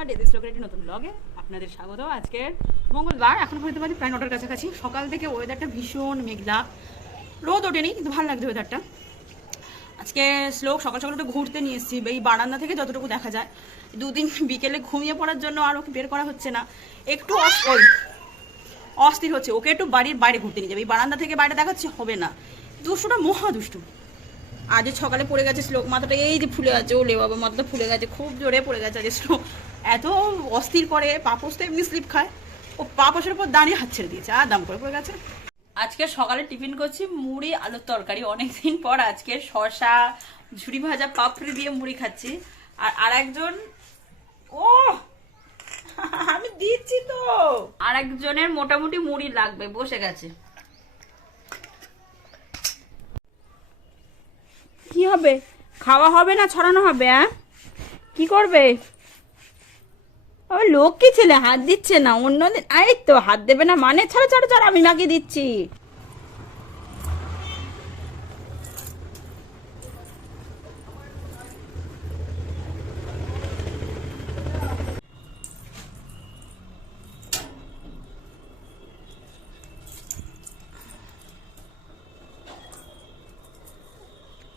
আপনাদের স্বাগত। আজকের মঙ্গলবার, এখন হয়তো বাজে প্রায় নটার কাছাকাছি। সকাল থেকে ওয়েদারটা ভীষণ মেঘলা। রোদ ওঠেনি, কিন্তু ভালো লাগছে ওয়েদারটা আজকে শ্লোক সকাল সকাল একটু ঘুরতে নিয়ে এসেছি। এই বারান্দা থেকে যতটুকু দেখা যায়, দুদিন বিকেলে ঘুমিয়ে পড়ার জন্য আর ওকে বের করা হচ্ছে না। একটু অস্থির হচ্ছে। ওকে একটু বাড়ির বাইরে ঘুরতে নিয়ে যাবে। এই বারান্দা থেকে বাইরে দেখাচ্ছে হবে না। দুষ্টুটা মহা দুষ্টু। আজ সকালে পড়ে গেছে শ্লোক মাথাটা এই যে ফুলে গেছে, ওলে বাবা, মাথাটা ফুলে গেছে, খুব জোরে পড়ে গেছে আজকে শ্লোক এত অস্থির করে পাপোস তো এমনি স্লিপ খায়। ও পাপোসের উপর দাঁড়িয়ে হাত ছেড়ে দিয়েছে, আর দাম করে পড়ে গেছে। আজকে সকালে টিফিন করছি মুড়ি, আলুর তরকারি। অনেকদিন পর আজকে শশা ঝুড়ি ভাজা, পাপড়ি দিয়ে মুড়ি খাচ্ছি। আর আর একজন ও আমি দিচ্ছি তো। আর একজনের মোটামুটি মুড়ি লাগবে, বসে গেছে। কি হবে? খাওয়া হবে না, ছড়ানো হবে হ্যাঁ কি করবে? ও লক্ষ্মী ছেলে? হাত দিচ্ছে না অন্যদিন এই তো হাত দেবে না মানে? ছাড়া ছাড়া ছাড়া, আমি মাকে দিচ্ছি।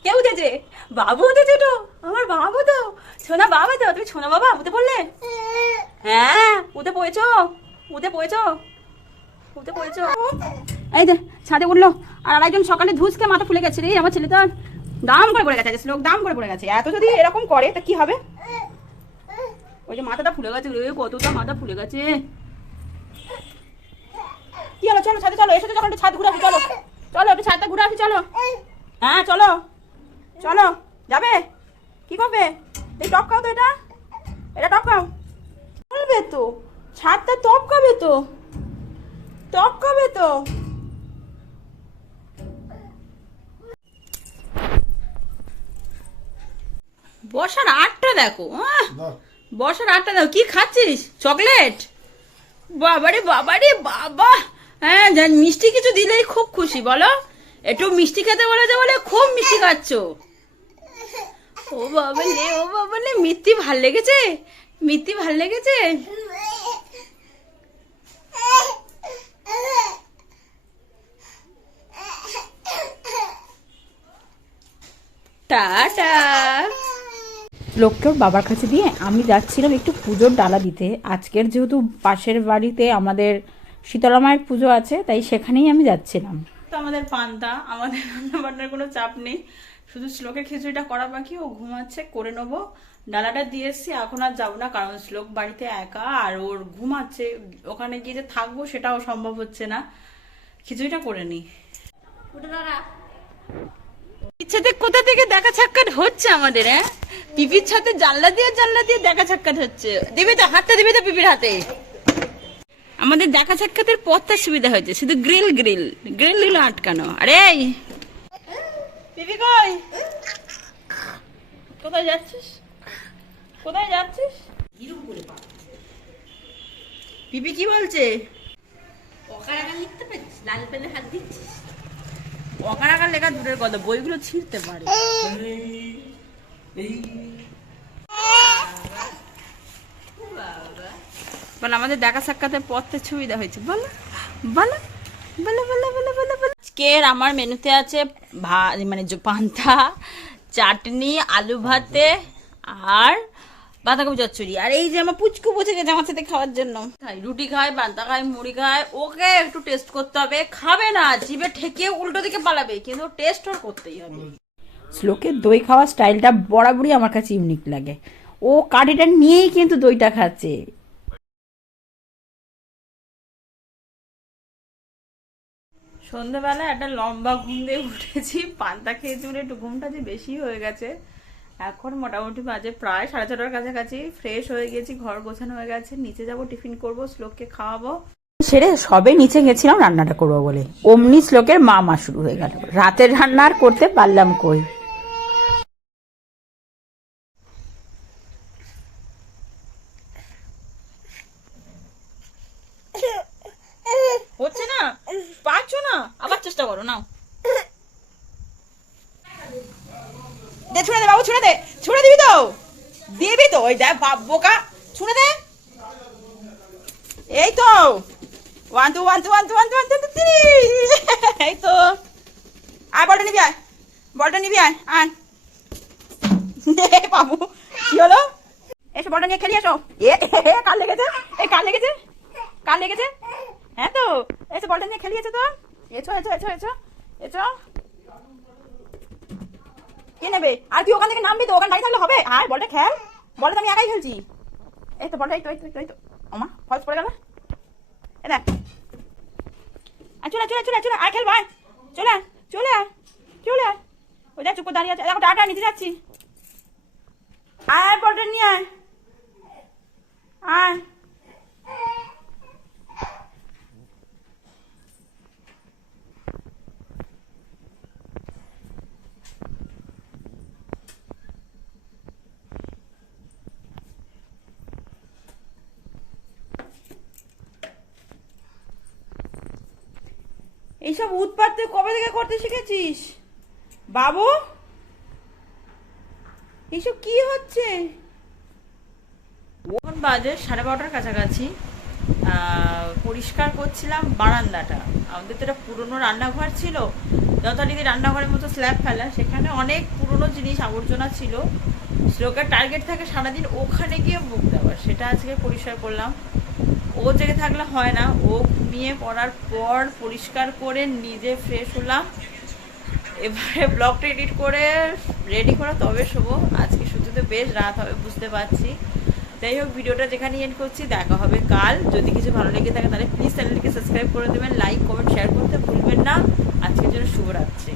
কে উঠেছে? বাবু উঠেছে তো। আমার বাবু তো। সোনা বাবা তো। তুমি সোনা বাবা উঠে হ্যাঁ উঠে পড়েছো? উঠে পড়েছো? উঠে পড়েছো? এই যে, ছাদে উঠল। আর আরেকজন সকালে ধুসকে মাথা ফুলে গেছে রে, আমার ছেলেটার দাম করে পড়ে গেছে লোক দাম করে পড়ে গেছে। এত যদি এরকম করে, তা কি হবে? ওই যে মাথাটা ফুলে গেছে রে, কতটা মাথা ফুলে গেছে। কি হলো? চলো ছাদে চলো এসে যখন একটু ছাদ ঘুরে আসি, চলো। চলো, একটু ছাদটা ঘুরে আসি, চলো। হ্যাঁ চলো। চলো। যাবে? কি করবে? এই টপকাও তো এটা। এটা টপকাও বলবে তো। ছাদটা টপকাবে তো? টপকাবে তো? বসার আটটা দেখো বসার আটটা দেখো কি খাচ্ছিস? চকলেট? বাবারে বাবারে বাবা! হ্যাঁ জান মিষ্টি কিছু দিলেই খুব খুশি বলো? একটু মিষ্টি খেতে বলেছে বলে খুব মিষ্টি খাচ্ছ। ও বাবা ও বাবা মিত্তি ভালো লেগেছে? মিত্তি ভালো লেগেছে? টাটা। লোককে ওর বাবার কাছে দিয়ে আমি যাচ্ছিলাম একটু পুজোর ডালা দিতে। আজকের যেহেতু পাশের বাড়িতে আমাদের শীতলা মায়ের পুজো আছে তাই সেখানেই আমি যাচ্ছিলাম। তো আমাদের পান্তা আমাদের রান্না বান্নার কোনো চাপ নেই। শুধু শ্লোকের খিচুড়িটা করা বাকি ও ঘুমাচ্ছে করে নেব। ডালাটা দিয়ে এসছি এখন আর যাব না কারণ শ্লোক বাড়িতে একা আর ওর ঘুমাচ্ছে। ওখানে গিয়ে যে থাকব সেটাও সম্ভব হচ্ছে না। খিচুড়িটা করে নিই ইচ্ছাতে কোথা থেকে দেখা সাক্ষাৎ হচ্ছে আমাদের হ্যাঁ? পিপির সাথে জানলা দিয়ে জানলা দিয়ে দেখা সাক্ষাৎ হচ্ছে। দিবি তো, হাতটা দিবি তো পিপির হাতে। আমাদের দেখা সাক্ষাতের পথটা সুবিধা হয়েছে, শুধু গ্রিল গ্রিল। গ্রিলগুলো আটকানো। আরে পিপি কই? কোথায় যাচ্ছিস? কোথায় যাচ্ছিস? পিপি কি বলছে? অকারাকার লেখা দূরের কথা, বইগুলো ছিঁড়তে পারে। বল, আমাদের দেখা সাক্ষাতের পথে সুবিধা হয়েছে। বলো বলো বলো বলো বলো বলো বলো। আজকের আমার মেনুতে আছে ভাত মানে পান্তা, চাটনি, আলু ভাতে, আর বাঁধাকপি চচ্চড়ি। আর এই যে আমার পুচকু বসে গেছে আমার সাথে খাওয়ার জন্য। খাই রুটি খায় পান্তা খায় মুড়ি খায় ওকে একটু টেস্ট করতে হবে। খাবে না জিভে ঠেকে উল্টো দিকে পালাবে কিন্তু টেস্ট ওর করতেই হবে। শ্লোকের দই খাওয়ার স্টাইলটা বরাবরই আমার কাছে ইউনিক লাগে। ও কাঠিটা নিয়েই কিন্তু দইটা খাচ্ছে। সন্ধ্যেবেলা একটা লম্বা ঘুম দিয়ে উঠেছি পান্তা খেয়েছি বলে একটু ঘুমটা যে বেশি হয়ে গেছে এখন মোটামুটি বাজে প্রায় সাড়ে ছটার কাছাকাছি ফ্রেশ হয়ে গেছি ঘর গোছানো হয়ে গেছে নিচে যাব টিফিন করব শ্লোককে খাওয়াবো। সেরে সবে নিচে গেছিলাম রান্নাটা করব বলে। অমনি শ্লোকের মা মা শুরু হয়ে গেল। রাতের রান্না আর করতে পারলাম কই? হচ্ছে না? পারছ না? আবার চেষ্টা করো নাও। দে, ছুঁড়ে দে, বাবু, ছুঁড়ে দে। ছুঁড়ে দিবি তো? দিবি তো? ওই দেখ বোকা। ছুঁড়ে দে। এই তো। One two one two one two one two one two three এই তো। আয়, বলটা নিবি, আয়। বলটা নিবি, আয় আন বাবু, কি হলো? এসো, বলটা নিয়ে খেলি, এসো। এ কার লেগেছে? এ কাল লেগেছে? কাল লেগেছে? হ্যাঁ তো। এসো, বলটা নিয়ে খেলিয়েছে তো। এসো এসো এসো এসো। এসো। নেবে? আর তুই ওখান থেকে নামবি তো ওখানে দাঁড়িয়ে থাকলে হবে। আর বলটা খেল। বলটা আমি একাই খেলছি। এই তো বলটা এই তো এই তো এই ফলস পড়ে গেল। এ দেখ। চলে চলে চলে চলে আয়, খেল ভাই। চলে চলে চলে ওই দেখ চুপ করে দাঁড়িয়ে আছে। দেখো টাটা নিতে যাচ্ছি। আয় বলটা নিয়ে আয়। আয়। এইসব উৎপাত কবে থেকে করতে শিখেছিস? বাবু? এইসব কি হচ্ছে? এখন বাজে, সাড়ে বারোটার কাছাকাছি। পরিষ্কার করছিলাম বারান্দাটা। আমাদের তো একটা পুরোনো রান্নাঘর ছিল। যথারীতি রান্নাঘরের মতো স্ল্যাব ফেলা। সেখানে অনেক পুরনো জিনিস আবর্জনা ছিল। শ্লোকের টার্গেট থাকে সারাদিন ওখানে গিয়ে মুখ দেওয়ার। সেটা আজকে পরিষ্কার করলাম। ও জেগে থাকলে হয় না। ও ঘুমিয়ে পড়ার পর পরিষ্কার করে নিজে ফ্রেশ হলাম। এবারে ব্লগটা এডিট করে রেডি করা তবে শোবো। আজকে সত্যি বেশ রাত হবে, বুঝতে পারছি। যাই হোক, ভিডিওটা যেখানে এন্ড করছি, দেখা হবে কাল। যদি কিছু ভালো লেগে থাকে, তাহলে প্লিজ চ্যানেলটিকে সাবস্ক্রাইব করে দেবেন। লাইক কমেন্ট শেয়ার করতে ভুলবেন না। আজকের জন্য শুভরাত্রি।